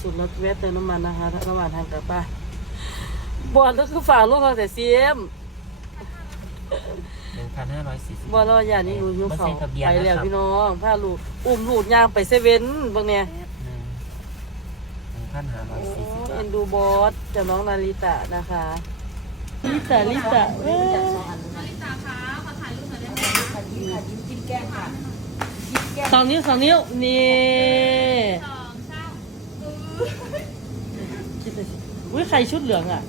สุดรถแวะเติมน้ำมันนะคะระหว่างทางกลับบ้านบอลก็คือฝ่าลูกเขาแต่เสียมหนึ่งพันห้าร้อยสี่สิบบอลรออย่านี่หนูยุ่งเขาเปอร์เซ็นต์ทะเบียนไปแล้วนะครับพี่น้องพาลูกอุ้มลูกย่างไปเซเว่นบางเนี่ยหนึ่งหนึ่งพันห้าร้อยโอ้สี่สิบเอ็นดูบอสจากน้องนาริตะนะคะลิตะลิตะเอ้ยสองนิ้วสองนิ้วนี่คิดเลยสิ อุ้ยใครชุดเหลืองอะ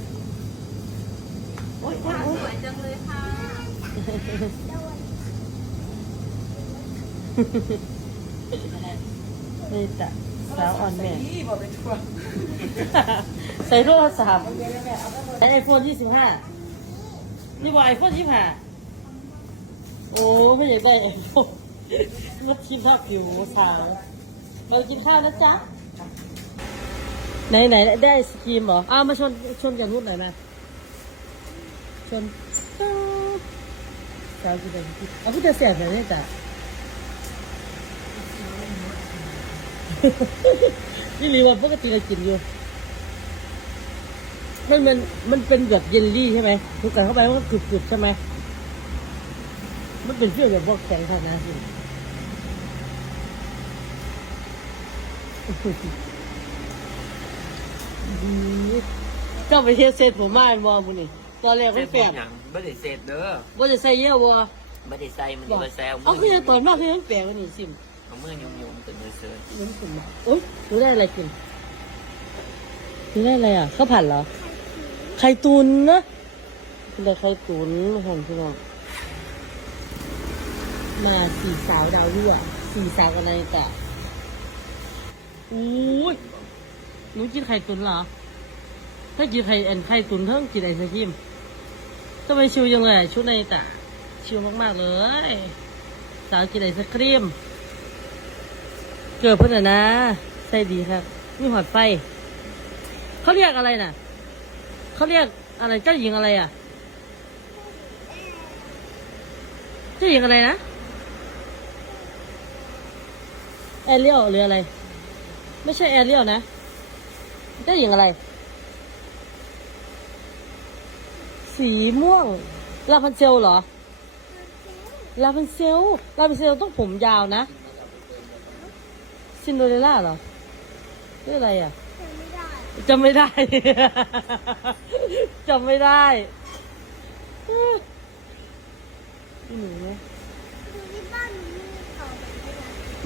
โอ้ยโอ้ยโอ้ยนี่จ้ะสาวอ่อนแม่ใส่โทรศัพท์ใช้ไอโฟนยี่สิบห้านี่บอกไอโฟนยี่สิบห้าโอ้ไม่อยากได้ไอโฟนรับคิดภาพผิวสาวเรากินข้าวนะจ๊ะ ไหนไหนได้ไอศกรีมเหรออ้าวมาชนชนกันรุ่นไหนอยนะชนสาวกินอะไรกินเอาพี่จะเสียบไหนเนี่ยจ้ะนี่รีว่าปกติเรากินอยู่มันมันมันเป็นแบบเยลลี่ใช่ไหมทุกการเข้าไปมันก็กรึบๆใช่ไหมมันเป็นเรื่อแบบบอกแข็งขนาดนี้ เจ้าไปเทียเซตผมมาเป็นบอมุนี่ตอนแรกเซ็ไม่ตเปลี่ยนอย่างไม่ได้เสร็จเด้อว่าจะใส่เยอะวะไม่ได้ใส่มันบอกมาแซวเอาคือตอนมากคือยังแปลกกว่านี่สิมเอามือยุ่งๆตื่นมือเสือเหมือนกินมาโอ๊ยหนูได้อะไรกินหนูได้อะไรอะข้าวผัดเหรอไข่ตุนนะกินแต่ไข่ตุนของพี่น้องมาสี่สาวดาวรั่วสี่สาวอะไรแต่อุ้ย หนูกินไข่ตุนเหรอ ถ้ากินไข่แอนไข่ตุนเท่ากินไอศครีมทำไมชิวยังเลยชุดในแต่ชิวมากๆเลย สาวกินไอศครีม เกิดเพื่อนนะใส่ดีครับมีหอดไฟ เขาเรียกอะไรน่ะ เขาเรียกอะไรเจ้าหญิงอะไรอะ เจ้าหญิงอะไรนะแอเรียลหรืออะไร ไม่ใช่แอเรียลนะ เจ้าหญิงอะไร สีม่วง ลาพันเซลเหรอ ลาพันเซล ลาพันเซลต้องผมยาวนะ ซินโดเรลล่าเหรอเรื่องอะไรอะจำไม่ได้ จำไม่ได้เอ้ยนี่หนูเนี่ย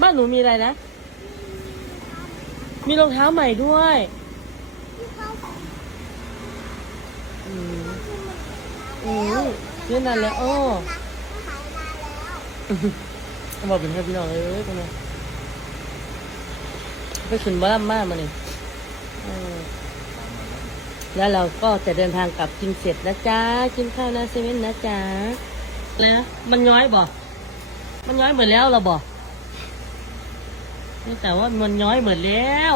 บ้านหนูมีอะไรนะ มีรองเท้าใหม่ด้วย อืมอืมเรื่องนั้นแล้วโอ้บอกเป็นแค่พี่น้องเอ้ยตรงนี้ไปขึ้นบ้านมากมาเลยแล้วเราก็จะเดินทางกลับกินเสร็จนะจ๊ะกินข้าวหนาเซเว่นนะจ๊ะแล้วมันย้อยบ่มันย้อยเหมือนแล้วเราบ่นี่แต่ว่ามันย้อยเหมือนแล้ว